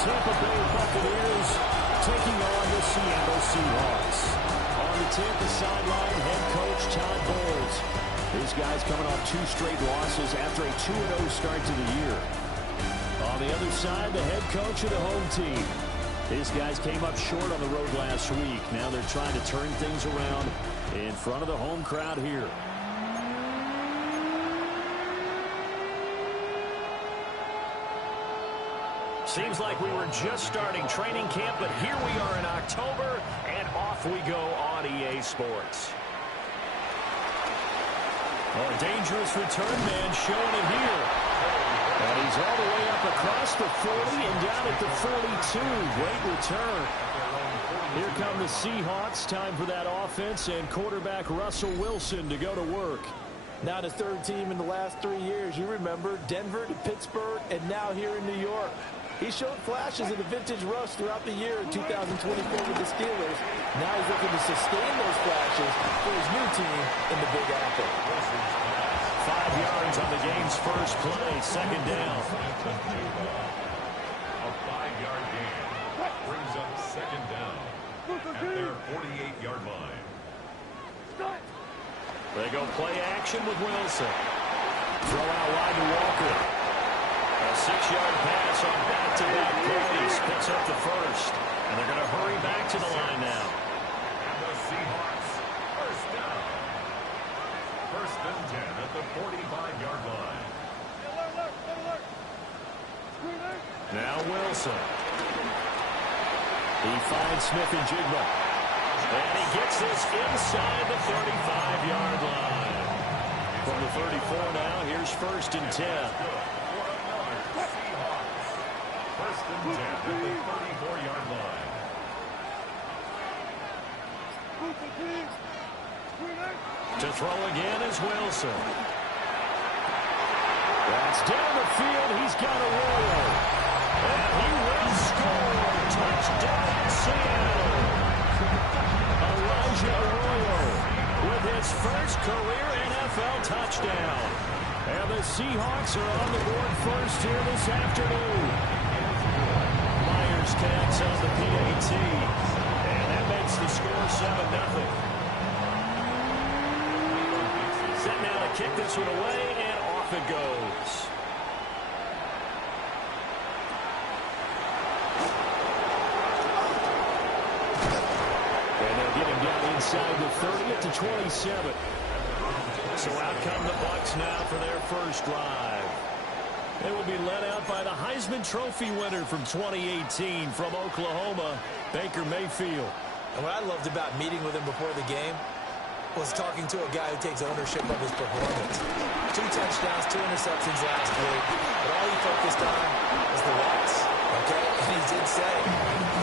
Tampa Bay Buccaneers taking on the Seattle Seahawks. On the Tampa sideline, head coach Todd Bowles. These guys coming off 2 straight losses after a 2-0 start to the year. On the other side, the head coach of the home team. These guys came up short on the road last week. Now they're trying to turn things around in front of the home crowd here. Seems like we were just starting training camp, but here we are in October, and off we go on EA Sports. Oh, a dangerous return man showing it here. And he's all the way up across the 40 and down at the 42. Great return. Here come the Seahawks. Time for that offense and quarterback Russell Wilson to go to work. Now the third team in the last 3 years. You remember Denver to Pittsburgh and now here in New York. He showed flashes of the vintage rush throughout the year in 2024 with the Steelers. Now he's looking to sustain those flashes for his new team in the Big Apple. 5 yards on the game's first play, second down. A 5-yard gain brings up second down at their 48-yard line. They go play action with Wilson. Throw out wide to Walker. A 6-yard pass on back-to-back plays. Picks up the first. And they're going to hurry back to the line now. And the Seahawks, first down. First and 10 at the 45-yard line. Now Wilson. He finds Smith and Jigba. And he gets this inside the 35-yard line. From the 34 now, here's first and 10. First and 10 at the 34-yard line. To throw again is Wilson. That's down the field. He's got a roll. And he will score. Touchdown, Seattle. Elijah Arroyo with his first career NFL touchdown. And the Seahawks are on the board first here this afternoon. Myers connects on the PAT. And that makes the score 7-0. Set now to kick this one away, and off it goes. And they'll get him down inside the 30 at the 27. So out come the Bucs now for their first drive. They will be led out by the Heisman Trophy winner from 2018 from Oklahoma, Baker Mayfield. And what I loved about meeting with him before the game was talking to a guy who takes ownership of his performance. 2 touchdowns, 2 interceptions last week, but all he focused on was the loss, okay? And he did say,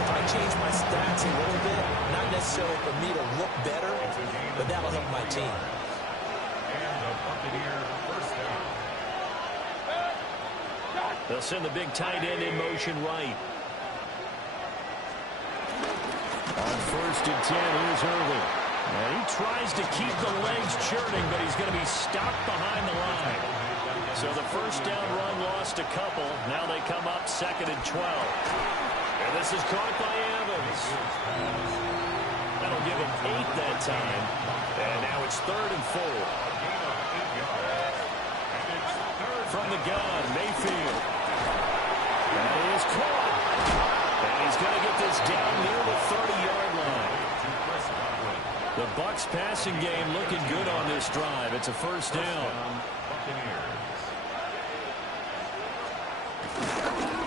if I change my stats a little bit, not necessarily for me to look better, but that'll help my team. And the Buccaneer first down. They'll send the big tight end in motion right. On first and 10, here's Irving. And he tries to keep the legs churning, but he's going to be stopped behind the line. So the first down run lost a couple. Now they come up second and 12. And this is caught by Evans. That'll give him 8 that time. And now it's third and 4. From the gun, Mayfield. That is caught. And he's going to get this down near the 30-yard line. The Bucs passing game looking good on this drive. It's a first down.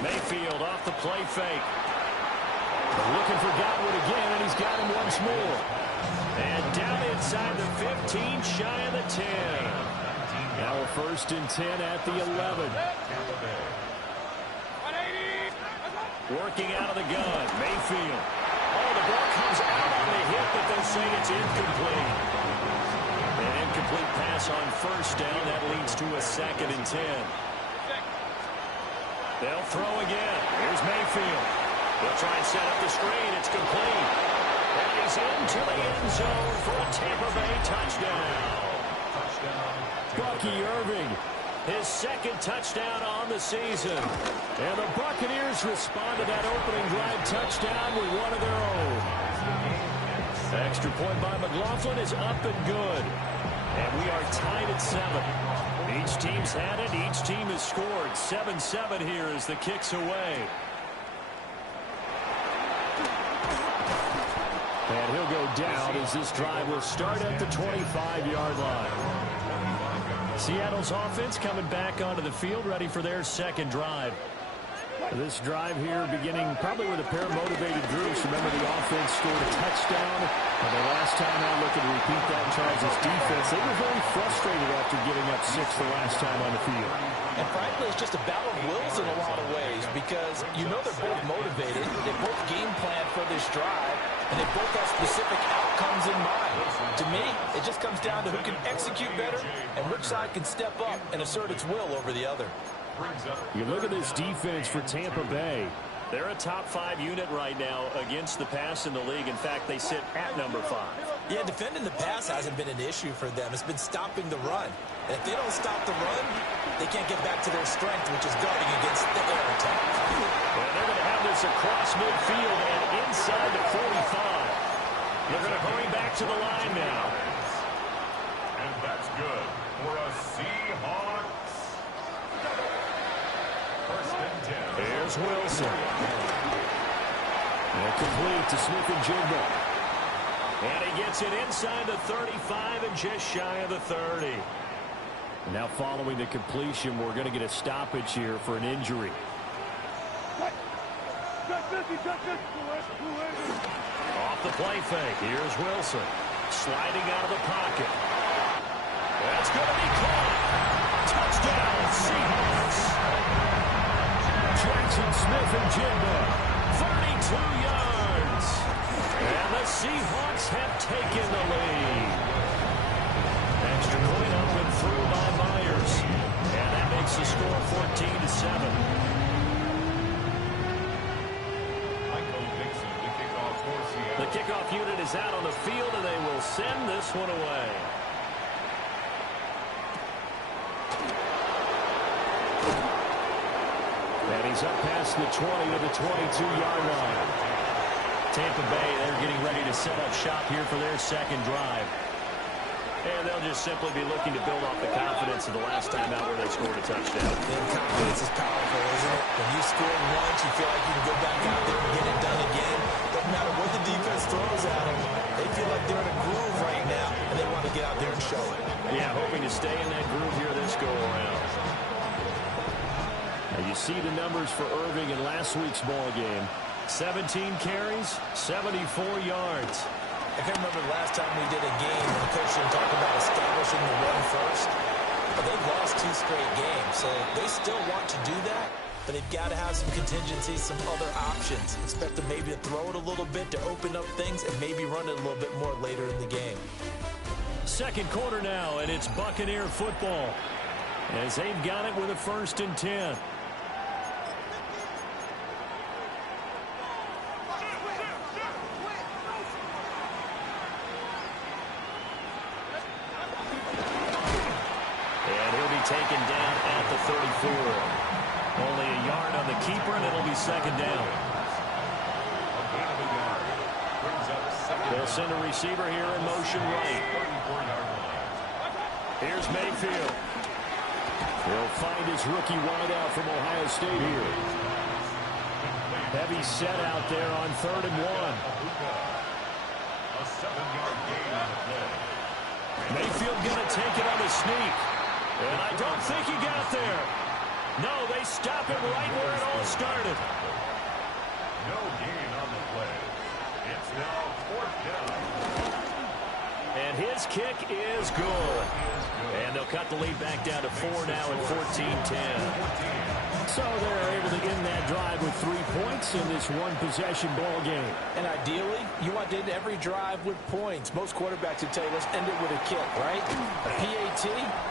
Mayfield off the play fake. They're looking for Godwin again, and he's got him once more. And down inside the 15, shy of the 10. Now a first and 10 at the 11. Working out of the gun, Mayfield. Oh, the ball comes out on the hit, but they'll say it's incomplete. An incomplete pass on first down. That leads to a second and 10. They'll throw again. Here's Mayfield. They'll try and set up the screen. It's complete. And he's into the end zone for a Tampa Bay touchdown. Bucky Irving His second touchdown on the season. And the Buccaneers respond to that opening drive touchdown with one of their own. Extra point by McLaughlin is up and good. And we are tied at 7. Each team's had it. Each team has scored. 7-7 here as the kick's away. And he'll go down as this drive will start at the 25-yard line. Seattle's offense coming back onto the field, ready for their second drive. This drive here beginning probably with a pair of motivated groups. Remember, the offense scored a touchdown. And the last time out, looking to repeat that Chargers defense. They were very frustrated after giving up 6 the last time on the field. And frankly, it's just a battle of wills in a lot of ways because you know they're both motivated. They both game plan for this drive, and they both have specific outcomes in mind. To me, it just comes down to who can execute better and which side can step up and assert its will over the other. You look at this defense for Tampa Bay. They're a top 5 unit right now against the pass in the league. In fact, they sit at number 5. Yeah, defending the pass hasn't been an issue for them. It's been stopping the run. And if they don't stop the run, they can't get back to their strength, which is guarding against the air attack. And they're going to have this across midfield and inside the 45. They're going to hurry back to the line now. And that's good for a Seahawks. First and 10. Here's Wilson. And complete to Smith-Njigba. And he gets it inside the 35 and just shy of the 30. Now following the completion, we're going to get a stoppage here for an injury. Off the play fake. Here's Wilson. Sliding out of the pocket. That's going to be caught. Touchdown, Seahawks. Jackson Smith-Njigba, 32 yards. And the Seahawks have taken the lead. Extra point up and through by Myers. And that makes the score 14-7. The kickoff unit is out on the field, and they will send this one away. And he's up past the 20 to the 22-yard line. Tampa Bay, they're getting ready to set up shop here for their second drive. And they'll just simply be looking to build off the confidence of the last time out where they scored a touchdown. And confidence is powerful, isn't it? When you scored once, you feel like you can go back out there and get it done again. Doesn't matter what the defense throws at them. They feel like they're in a groove right now, and they want to get out there and show it. Yeah, hoping to stay in that groove here this go-around. And you see the numbers for Irving in last week's ball game. 17 carries, 74 yards. I can't remember the last time we did a game when the coach didn't talk about establishing the run first. But they've lost 2 straight games, so they still want to do that. But they've got to have some contingencies, some other options. Expect them maybe to throw it a little bit to open up things and maybe run it a little bit more later in the game. Second quarter now, and it's Buccaneer football. As they've got it with a 1st and 10. Taken down at the 34. Only a yard on the keeper, and it'll be second down. They'll send a receiver here in motion right. Here's Mayfield. He'll find his rookie wideout from Ohio State here. Heavy set out there on 3rd and 1. A 7-yard gain on the play. Mayfield going to take it on the sneak. And I don't think he got there. No, they stop him right where it all started. No gain on the play. It's now 4th down. And his kick is good. And they'll cut the lead back down to 4 now at 14-10. So they're able to end that drive with 3 points in this one-possession ball game. And ideally, you want to end every drive with points. Most quarterbacks would tell you, let's end it with a kick, right? A PAT,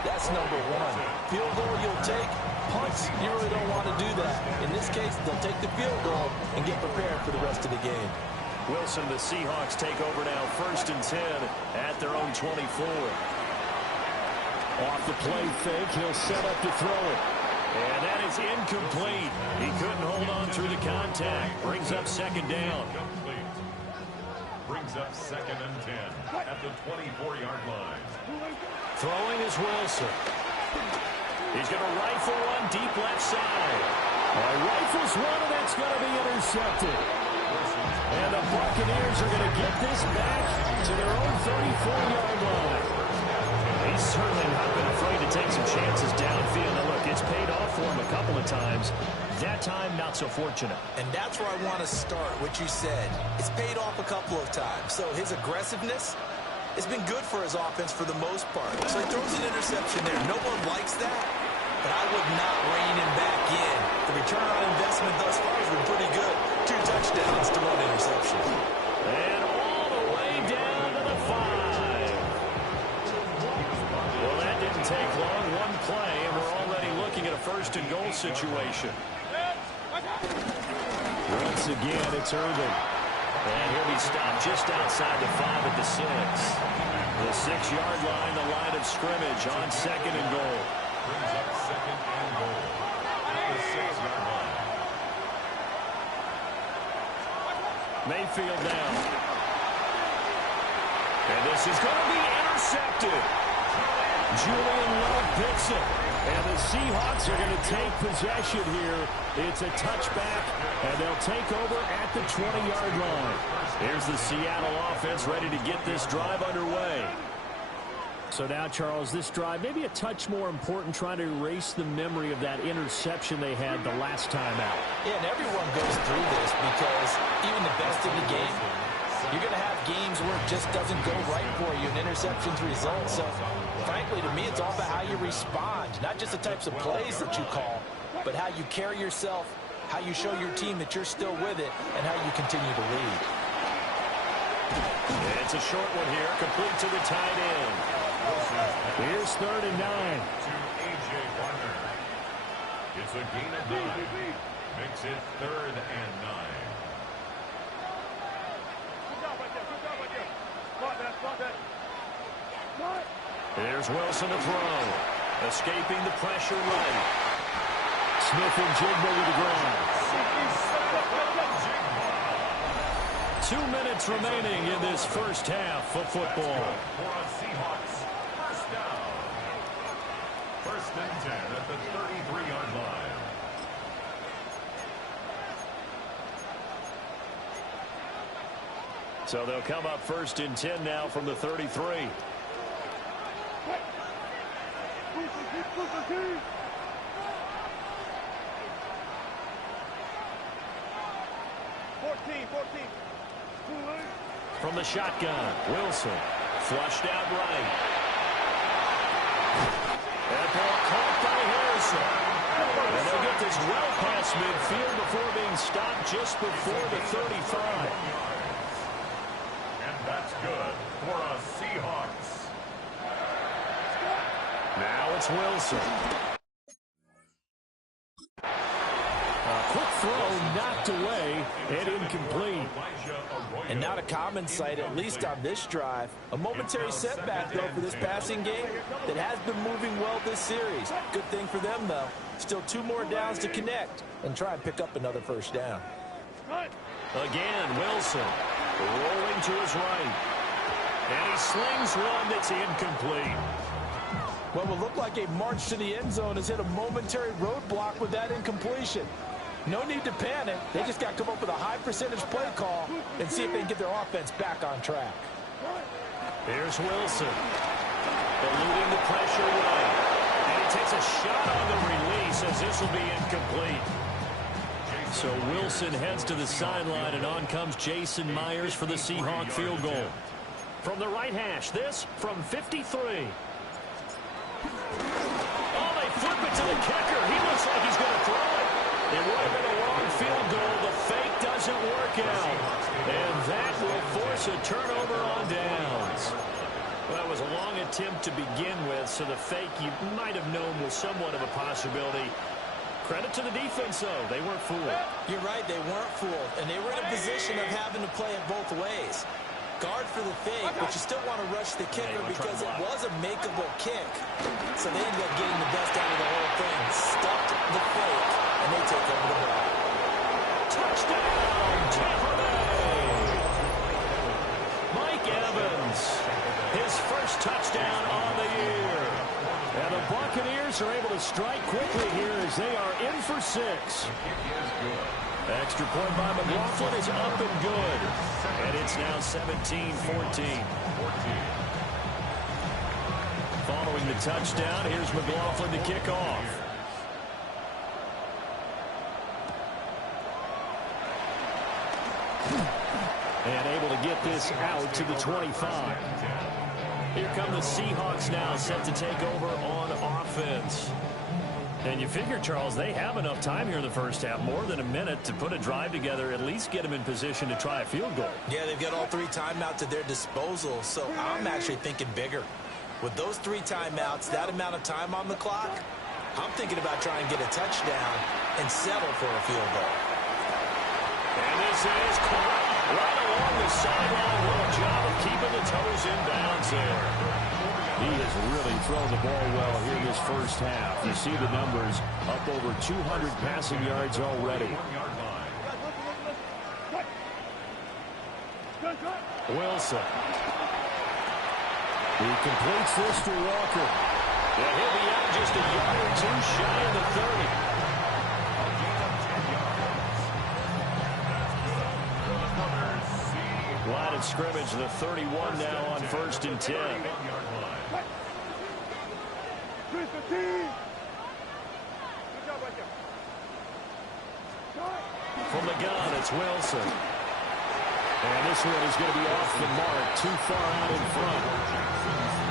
that's number 1. Field goal you'll take. Punts, you really don't want to do that. In this case, they'll take the field goal and get prepared for the rest of the game. Wilson, the Seahawks take over now 1st and 10 at their own 24. Off the play fake, he'll set up to throw it. And that is incomplete. He couldn't hold on through the contact. Brings up second down. Brings up 2nd and 10 at the 24-yard line. Throwing is Wilson. He's going to rifle one deep left side. Rifles one, and that's going to be intercepted. And the Buccaneers are going to get this back to their own 34-yard line. He's certainly not been afraid to take some chances downfield. And look, it's paid off for him a couple of times. That time, not so fortunate. And that's where I want to start, what you said. It's paid off a couple of times. So his aggressiveness has been good for his offense for the most part. So he throws an interception there. No one likes that, but I would not rein him back in. The return on investment thus far has been pretty good. 2 touchdowns to 1 interception. And all the way down to the 5. Well, that didn't take long. One play, and we're already looking at a 1st and goal situation. Once again, it's Irving. And he'll be stopped just outside the 5 at the 6. The 6-yard line, the line of scrimmage on 2nd and goal. Brings up 2nd and goal at the 6-yard line. Mayfield down. And this is going to be intercepted. Julian Love picks it. And the Seahawks are going to take possession here. It's a touchback, and they'll take over at the 20-yard line. Here's the Seattle offense ready to get this drive underway. So now, Charles, this drive maybe a touch more important, trying to erase the memory of that interception they had the last time out. Yeah, and everyone goes through this because even the best in the game, you're going to have games where it just doesn't go right for you, and interceptions result. So, frankly, to me, it's all about how you respond, not just the types of plays that you call, but how you carry yourself, how you show your team that you're still with it, and how you continue to lead. It's a short one here, complete to the tight end. Here's 3rd and 9. To A.J. Barner. It's a gain of 9. Makes it 3rd and 9. Here's Wilson to throw. Escaping the pressure right. Smith and Jigba with the ground. 2 minutes remaining in this first half of football. For a Seahawks first down. 1st and 10 at the 33-yard line. So they'll come up 1st and 10 now from the 33. From the shotgun, Wilson flushed out right. That ball caught by Harrison. And they'll get this well past midfield before being stopped just before the 35. And that's good for a Seahawks. Now it's Wilson. A quick throw knocked away and incomplete. And not a common sight, at least on this drive. A momentary setback, though, for this passing game that has been moving well this series. Good thing for them, though. Still 2 more downs to connect and try and pick up another 1st down. Again, Wilson rolling to his right. And he slings one that's incomplete. What will look like a march to the end zone has hit a momentary roadblock with that incompletion. No need to panic. They just got to come up with a high percentage play call and see if they can get their offense back on track. Here's Wilson. Eluding the pressure right. And he takes a shot on the release as this will be incomplete. So Wilson heads to the sideline, and on comes Jason Myers for the Seahawk field goal. From the right hash, this from 53. Oh, they flip it to the kicker. He looks like he's going to throw it. It would have been a long field goal. The fake doesn't work out. And that will force a turnover on downs. Well, that was a long attempt to begin with, so the fake you might have known was somewhat of a possibility. Credit to the defense, though. They weren't fooled. You're right, they weren't fooled. And they were in a position of having to play it both ways. Guard for the fake, but you still want to rush the kicker because it was a makeable kick. So they ended up getting the best out of the whole thing. Stuffed the fake, and they take over the ball. Touchdown, Tampa Bay! Mike Evans, his first touchdown on the year. And the Buccaneers are able to strike quickly here as they are in for 6. Extra point by McLaughlin is up and good. And it's now 17-14. Following the touchdown, here's McLaughlin to kick off. And able to get this out to the 25. Here come the Seahawks now, set to take over on offense. And you figure, Charles, they have enough time here in the first half, more than a minute, to put a drive together, at least get them in position to try a field goal. Yeah, they've got all 3 timeouts at their disposal, so I'm actually thinking bigger. With those 3 timeouts, that amount of time on the clock, I'm thinking about trying to get a touchdown and settle for a field goal. And this is caught right along the sideline. What a job of keeping the toes in bounds there. He has really thrown the ball well here in this first half. You see the numbers, up over 200 passing yards already. Wilson. He completes this to Walker. And he'll be out just a yard or 2 shy of the 30. Line of scrimmage, the 31 now on 1st and 10. From the gun, it's Wilson. And this one is going to be off the mark, too far out in front.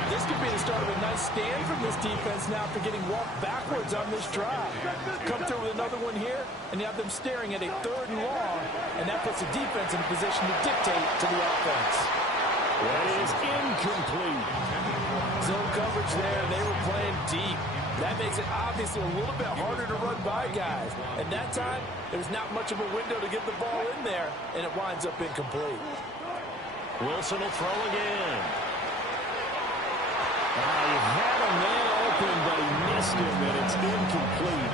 This could be the start of a nice stand from this defense now after getting walked backwards on this drive. Come through with another one here, and you have them staring at a 3rd and long, and that puts the defense in a position to dictate to the offense. That is incomplete. Zone coverage there, they were playing deep. That makes it obviously a little bit harder to run by guys. At that time, there was not much of a window to get the ball in there, and it winds up incomplete. Wilson will throw again. He had a man open, but he missed him, and it's incomplete.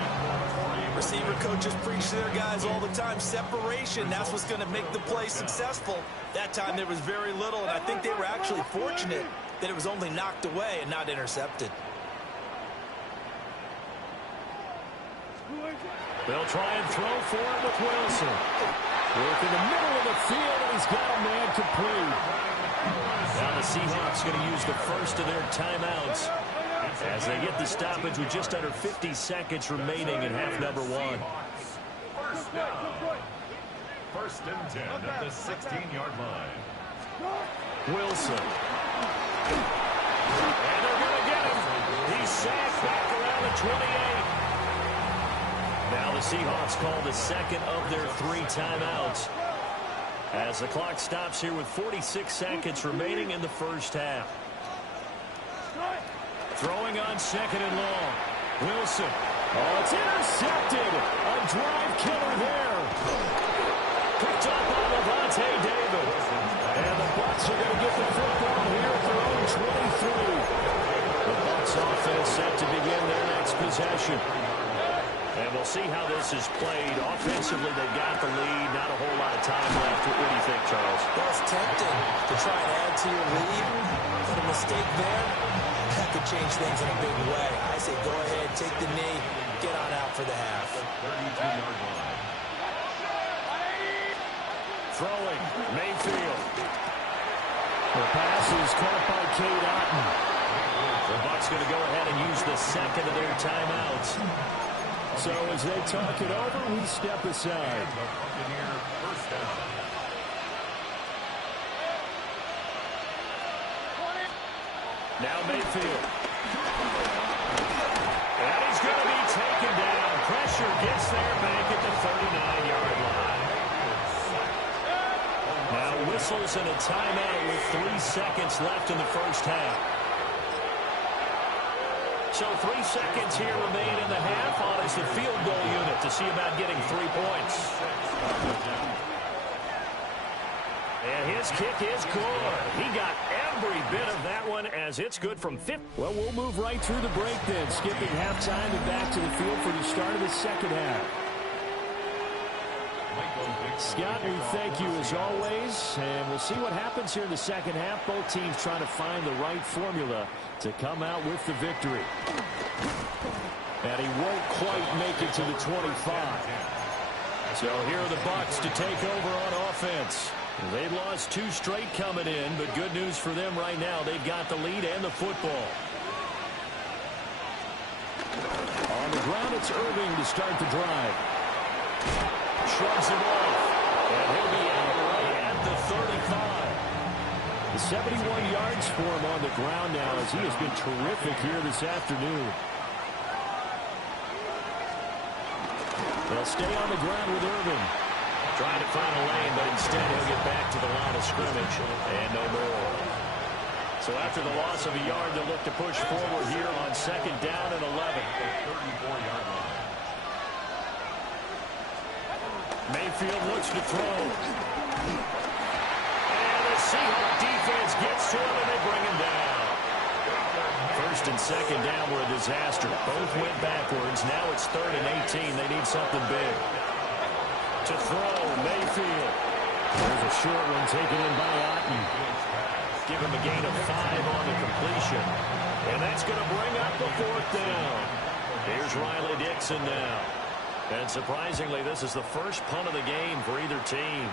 Receiver coaches preach to their guys all the time. Separation, that's what's going to make the play successful. That time there was very little, and I think they were actually fortunate that it was only knocked away and not intercepted. They'll try and throw for it with Wilson. Work in the middle of the field, and he's got a man complete. Now the Seahawks going to use the first of their timeouts as they get the stoppage with just under 50 seconds remaining in half number 1. First down. 1st and 10 at the 16-yard line. Wilson. And they're going to get him. He's sacked back around the 28. Now the Seahawks call the second of their 3 timeouts as the clock stops here with 46 seconds remaining in the first half. Throwing on 2nd and long. Wilson. Oh, it's intercepted. A drive killer there. Picked up by Levante David. And the Bucs are going to get the football here at their own 23. The Bucs offense set to begin their next possession. And we'll see how this is played. Offensively, they've got the lead. Not a whole lot of time left. What do you think, Charles? Well, it's tempting to try and add to your lead, but a mistake there, that could change things in a big way. I say go ahead, take the knee, get on out for the half. 32-yard line. Throwing, Mayfield. The pass is caught by Cade Otton. The Bucs going to go ahead and use the second of their timeouts. So as they talk it over, we step aside. First down. Now Mayfield. And he's going to be taken down. Pressure gets there back at the 39-yard line. Now whistles and a timeout with 3 seconds left in the first half. So 3 seconds here remain in the half. On is the field goal unit to see about getting 3 points. And his this kick is good. He got every bit of that one as it's good from 50. Well, we'll move right through the break then, skipping halftime and back to the field for the start of the second half. Scott, we thank you as always, and we'll see what happens here in the second half. Both teams trying to find the right formula to come out with the victory. And he won't quite make it to the 25. So here are the Bucs to take over on offense. They've lost 2 straight coming in, but good news for them right now. They've got the lead and the football. On the ground, it's Irving to start the drive. Shrugs him off, and he'll be out right at the 35. The 71 yards for him on the ground now as he has been terrific here this afternoon. They'll stay on the ground with Irving. Trying to find a lane, but instead he'll get back to the line of scrimmage and no more. So after the loss of a yard, they'll look to push forward here on second down and 11. 34-yard line. Mayfield looks to throw. And the Seahawk defense gets to him, and they bring him down. First and second down were a disaster. Both went backwards. Now it's 3rd and 18. They need something big. To throw, Mayfield. There's a short one taken in by Otten. Give him a gain of 5 on the completion. And that's going to bring up the 4th down. Here's Riley Dixon now. And surprisingly, this is the first punt of the game for either team.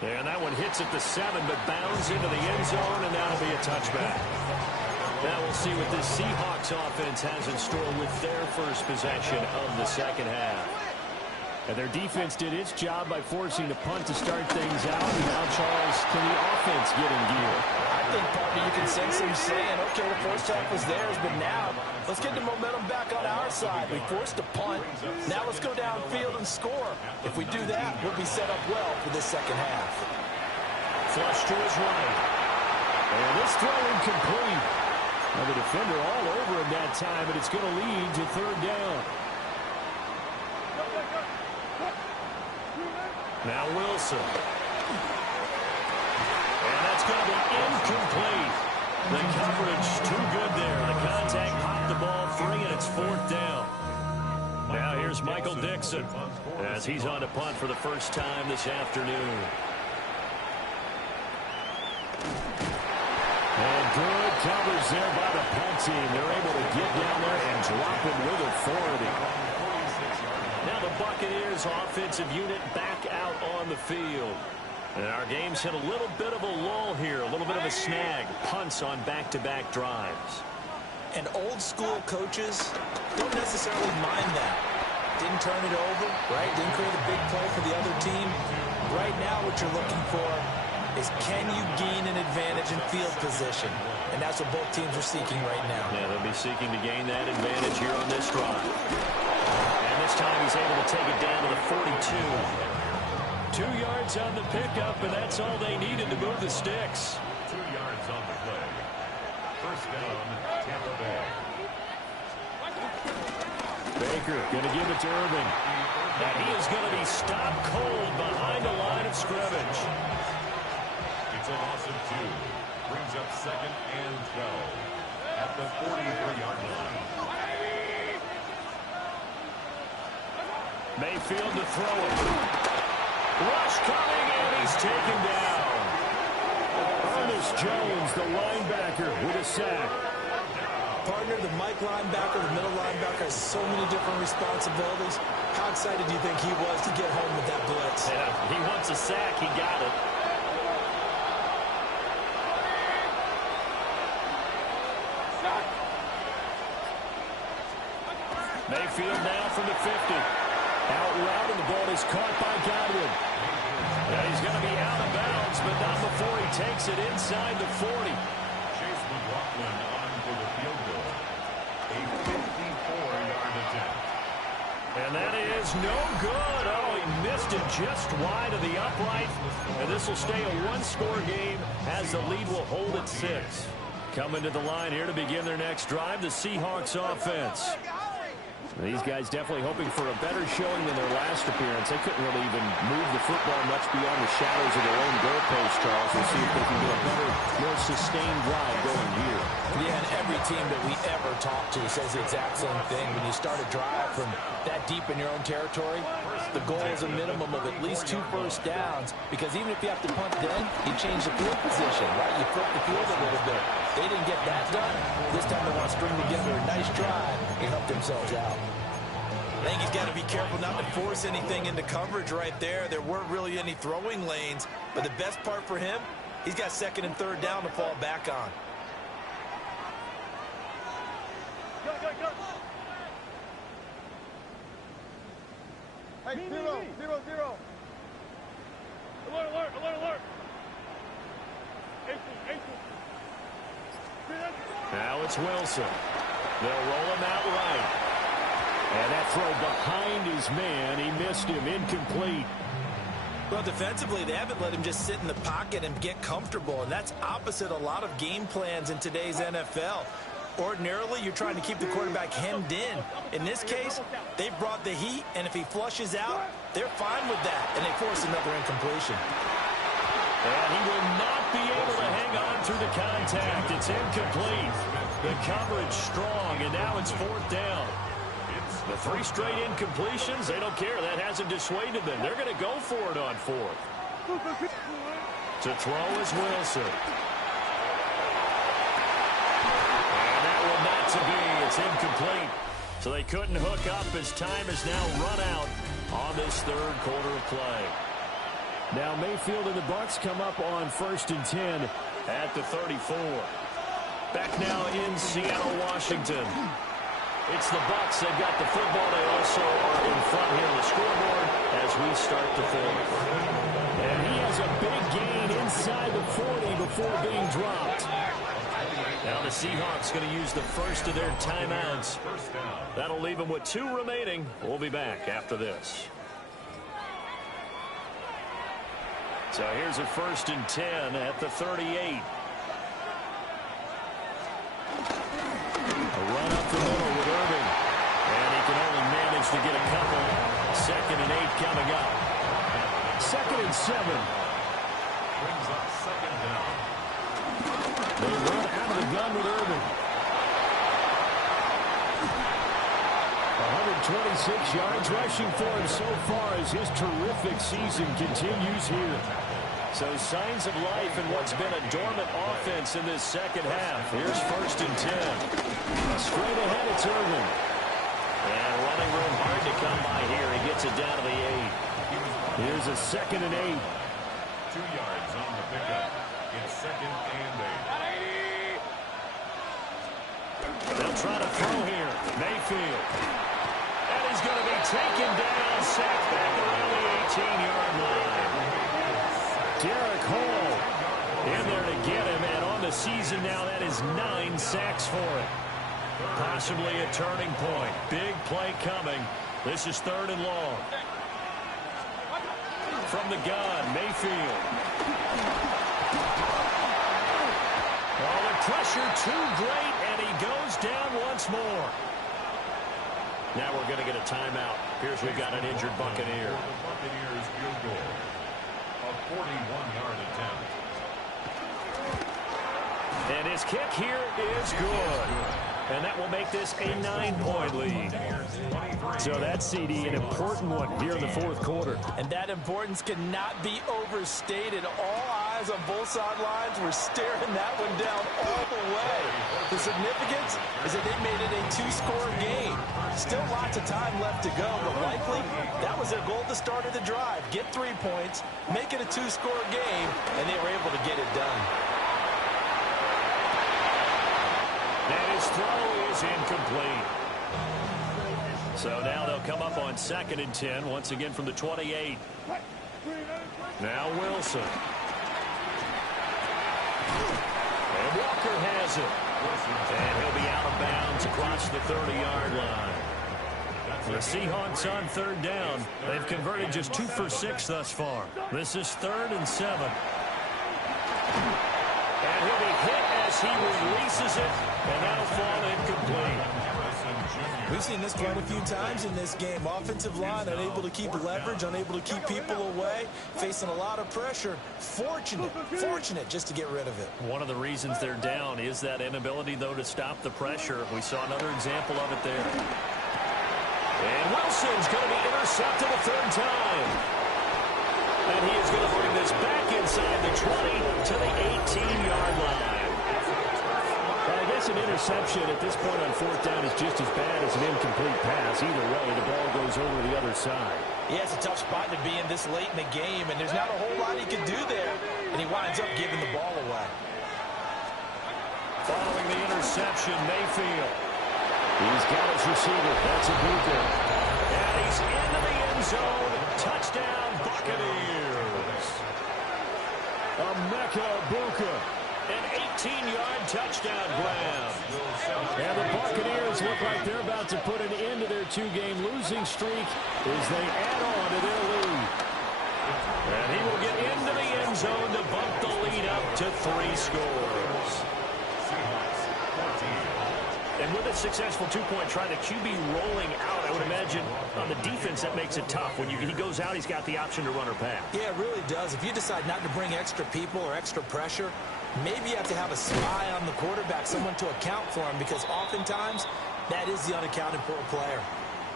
And that one hits at the 7, but bounds into the end zone, and that'll be a touchback. Now we'll see what this Seahawks offense has in store with their first possession of the second half. And their defense did its job by forcing the punt to start things out. And now, Charles, can the offense get in gear? I think, partner, you can sense him saying, okay, the first half was theirs, but now let's get the momentum back on our side. We forced a punt. Now let's go downfield and score. If we do that, we'll be set up well for this second half. Flush to his right. And this throw incomplete. Now the defender all over him that time, but it's going to lead to 3rd down. Now Wilson. And that's going to be incomplete. The coverage too good there. The contact popped the ball free, and it's 4th down. Now here's Michael Dixon as he's on to punt for the first time this afternoon. And good coverage there by the punt team. They're able to get down there and drop him with authority. Now the Buccaneers offensive unit back out on the field. And our game's hit a little bit of a lull here, a little bit of a snag. Punts on back-to-back drives. And old-school coaches don't necessarily mind that. Didn't turn it over, right? Didn't create a big play for the other team. Right now what you're looking for is can you gain an advantage in field position? And that's what both teams are seeking right now. Yeah, they'll be seeking to gain that advantage here on this drive. And this time he's able to take it down to the 42. 2 yards on the pickup, and that's all they needed to move the sticks. 2 yards on the play. First down, Tampa Bay. Baker going to give it to Irving. And he is going to be stopped cold behind the line of scrimmage. It's a loss of 2. Brings up 2nd and 12 at the 43-yard line. Mayfield to throw it. Rush coming, and he's taken down. Ernest Jones, the linebacker, with a sack. Partner, the Mike linebacker, the middle linebacker has so many different responsibilities. How excited do you think he was to get home with that blitz? Yeah, he wants a sack. He got it. Mayfield now from the 50. Out route, and the ball is caught by Godwin. Yeah, he's going to be out of bounds, but not before he takes it inside the 40. Chase McLaughlin on for the field goal. A 54-yard attempt. And that is no good. Oh, he missed it just wide of the upright. And this will stay a one-score game as the lead will hold at 6. Coming to the line here to begin their next drive, the Seahawks offense. These guys definitely hoping for a better showing than their last appearance. They couldn't really even move the football much beyond the shadows of their own goalpost, Charles. We'll see if they can get a better, more sustained drive going here. Yeah, and every team that we ever talk to says the exact same thing. When you start a drive from that deep in your own territory, the goal is a minimum of at least 2 first downs, because even if you have to punt then, you change the field position, right? You flip the field a little bit. They didn't get that done. This time they want to string together a nice drive and help themselves out. I think he's got to be careful not to force anything into coverage right there. There weren't really any throwing lanes, but the best part for him, he's got 2nd and 3rd down to fall back on. Go, go, go. Hey, zero. Alert. 18. Now it's Wilson. They'll roll him out right. And that throw behind his man. He missed him. Incomplete. Well, defensively, they haven't let him just sit in the pocket and get comfortable, and that's opposite a lot of game plans in today's NFL. Ordinarily, you're trying to keep the quarterback hemmed in. In this case, they brought the heat, and if he flushes out, they're fine with that, and they force another incompletion. And he will not be able to hang on through the contact. It's incomplete. The coverage strong, and now it's 4th down. The 3 straight incompletions, they don't care. That hasn't dissuaded them. They're going to go for it on 4th. To throw is Wilson. And that one not to be. It's incomplete. So they couldn't hook up as time is now run out on this 3rd quarter of play. Now Mayfield and the Bucs come up on 1st and 10 at the 34. Back now in Seattle, Washington. It's the Bucs. They've got the football. They also are in front here on the scoreboard as we start the 4th. And he has a big gain inside the 40 before being dropped. Now the Seahawks going to use the first of their timeouts. That'll leave them with 2 remaining. We'll be back after this. So here's a 1st and 10 at the 38. A run up the middle with Irving. And he can only manage to get a couple. 2nd and 8 coming up. 2nd and 7. Brings up 2nd down. They run out of the gun with Irving. 126 yards rushing for him so far as his terrific season continues here. So signs of life in what's been a dormant offense in this 2nd half. Here's 1st and 10. Straight ahead, it's Irving. And running room hard to come by here. He gets it down to the 8. Here's a 2nd and 8. 2 yards on the pickup. It's 2nd and 8. They'll try to throw here. Mayfield. And he's going to be taken down, sacked back around the 18-yard line. Derek Hall in there to get him, and on the season now, that is 9 sacks for him. Possibly a turning point. Big play coming. This is 3rd and long. From the gun, Mayfield. Oh, the pressure too great, and he goes down once more. Now we're going to get a timeout. Here's we've got an injured Buccaneer. The Buccaneers field goal. A 41-yard attempt. And his kick here is good. And that will make this a 9-point lead. So that's, CD, an important one here in the 4th quarter. And that importance cannot be overstated. All eyes on both sidelines were staring that one down all the way. The significance is that they made it a 2-score game. Still lots of time left to go, but likely that was their goal at the start of the drive. Get 3 points, make it a 2-score game, and they were able to get it done. And his throw is incomplete. So now they'll come up on 2nd and 10, once again from the 28. Now Wilson. And Walker has it. And he'll be out of bounds across the 30-yard line. The Seahawks on 3rd down. They've converted just 2 for 6 thus far. This is 3rd and 7. And he'll be hit as he releases it, and that'll fall incomplete. We've seen this quite a few times in this game. Offensive line unable to keep leverage, unable to keep people away, facing a lot of pressure. Fortunate just to get rid of it. One of the reasons they're down is that inability, though, to stop the pressure. We saw another example of it there. And Wilson's going to be intercepted a third time. And he is going to bring this back inside the 20 to the 18-yard line. I guess an interception at this point on fourth down is just as bad as an incomplete pass. Either way, the ball goes over the other side. Yeah, it's a tough spot to be in this late in the game, and there's not a whole lot he can do there. And he winds up giving the ball away. Following the interception, Mayfield. He's got his receiver. That's Ibuka. And he's into the end zone. Touchdown, Buccaneers. Emeka Ibuka. An 18-yard touchdown grab. And the Buccaneers look like they're about to put an end to their two-game losing streak as they add on to their lead. And he will get into the end zone to bump the lead up to 3 scores. And with a successful two-point try, the QB rolling out, I would imagine on the defense that makes it tough. When he goes out, he's got the option to run or pass. Yeah, it really does. If you decide not to bring extra people or extra pressure, maybe you have to have a spy on the quarterback, someone to account for him, because oftentimes that is the unaccounted for player.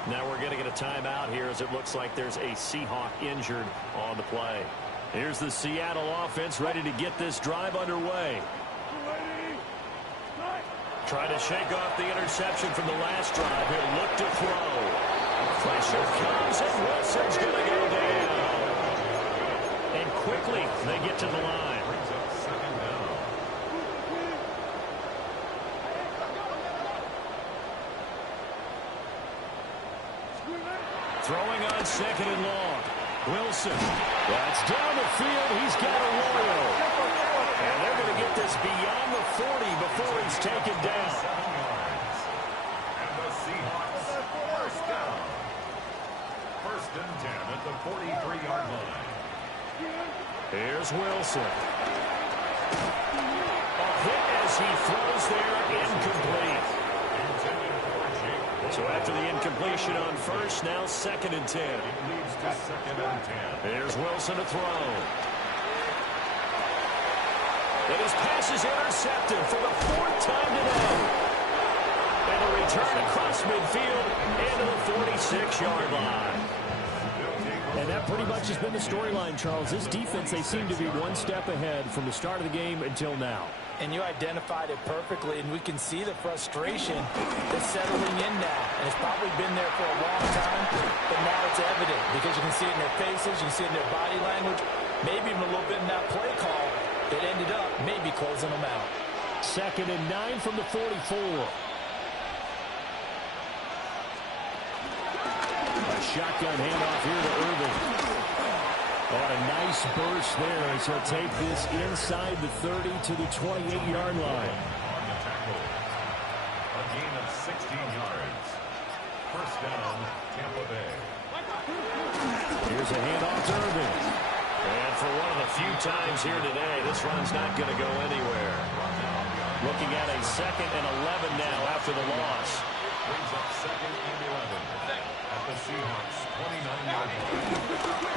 Now we're going to get a timeout here as it looks like there's a Seahawk injured on the play. Here's the Seattle offense ready to get this drive underway. Trying to shake off the interception from the last drive. He'll look to throw. Pressure comes, and Wilson's going to go down. And quickly, they get to the line. Throwing on second and long. Wilson. That's down the field. He's got Arroyo. And they're going to get this beyond the 40 before he's taken down. And the Seahawks first down. First and 10 at the 43-yard line. Here's Wilson. A hit as he throws there, incomplete. So after the incompletion on first, now second and 10. It leads to second and 10. Here's Wilson to throw. And his pass is intercepted for the 4th time today. And a return across midfield into the 46-yard line. And that pretty much has been the storyline, Charles. This defense, they seem to be one step ahead from the start of the game until now. And you identified it perfectly, and we can see the frustration that's settling in now. And it's probably been there for a long time, but now it's evident because you can see it in their faces, you can see it in their body language, maybe even a little bit in that play call that ended up maybe closing them out. Second and 9 from the 44. A shotgun handoff here to Irving. On a nice burst there as he'll take this inside the 30 to the 28-yard line. On the tackle. A gain of 16 yards. First down, Tampa Bay. Here's a handoff to Irving. And for one of the few times here today, this run's not going to go anywhere. Looking at a second and 11 now after the loss. Brings up second and 11 at the Seahawks 29-yard line.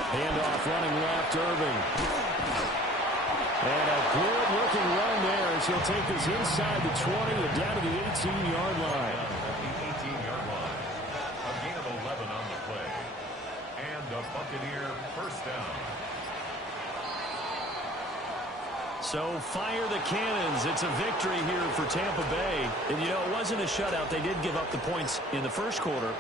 Handoff running left, Irving. And a good-looking run there as he'll take this inside the 20 and down to the 18-yard line. At the 18-yard line. A gain of 11 on the play. And a Buccaneer first down. So fire the cannons. It's a victory here for Tampa Bay. And, you know, it wasn't a shutout. They did give up the points in the first quarter.